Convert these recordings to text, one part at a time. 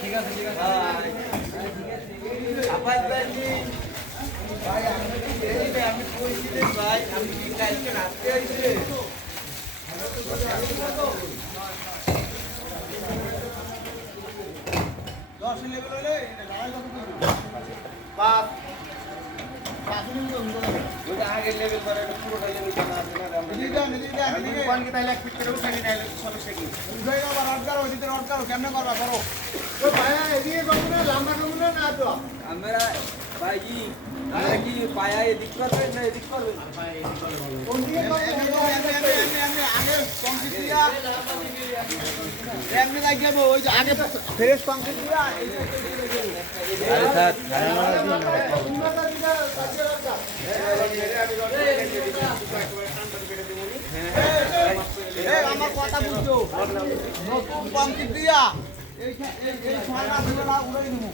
ঠিক আছে ঠিক আছে ভাই আমি কইছিলেন ভাই আমি কি কালকে রাতে আইছে দশ লেভেল হলে পাঁচ আগের লেভেল করে পুরোটা লেভেল জানা আছে না কোন কি তাইলে এক ফিট করে উঠানি নাইলে সমস্যা কি বুঝাই না রড করো ওদিকে রড করো কেমনে করবা করো তো ভাই এদিকে করব না লম্বা করব না তো আমরা ভাই আমরা কি পায়া এদিক করবে না এদিক করবে পায়া এদিক করবে কোন দিকে আমি আগে কংক্রিট দিয়া এমনি লাগিয়ে ওই যে আগে ফ্রেশ কংক্রিট দিয়া আরে স্যার আমার কথা বুঝছো নতুন কংক্রিট দিয়া এই ছয় মাস হলো না উড়াই দেবো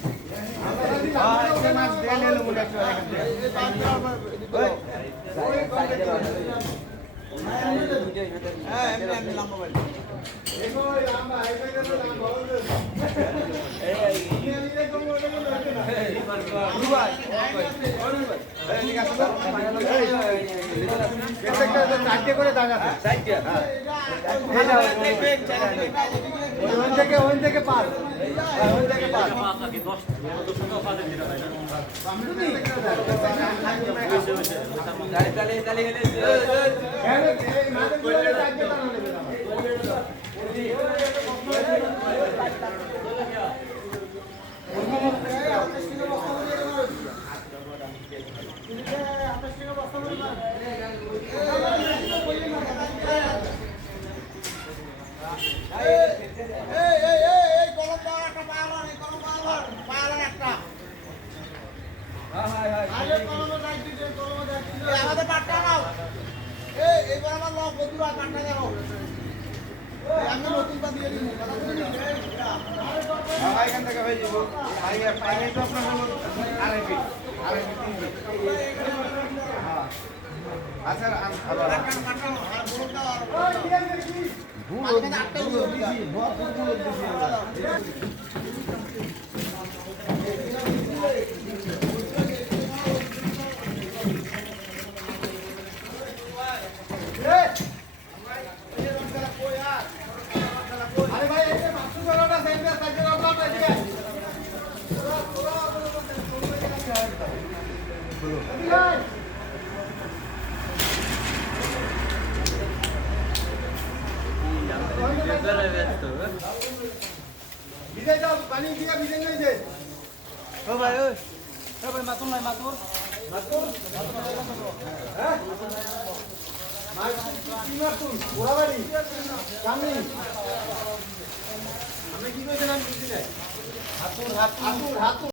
করে দাগা ওই থেকে পার ওই থেকে পার আমাদের পাটটা নাও এইবার আমার লোক বন্ধুরা পাটটা দাও আমি নতুন পা দিয়ে দিই কথা বলি হ্যাঁ এখান থেকে হয়ে যাব আগে তো আপনার হলো আড়াই ফিট 3 ফিট হ্যাঁ আচ্ছা আবার আর বড় দাও আর ভুল দিছি ভুল দিছি ভিজে যাও পানি দিয়া ভিজে নাই যে ও ভাই মাতুর নাই মাতুর মাতুর হ্যাঁ মাতুর ওরাবাড়ি সামনে আমি কি কইছিলাম বুঝি নাই হাতুর হাতুর হাতুর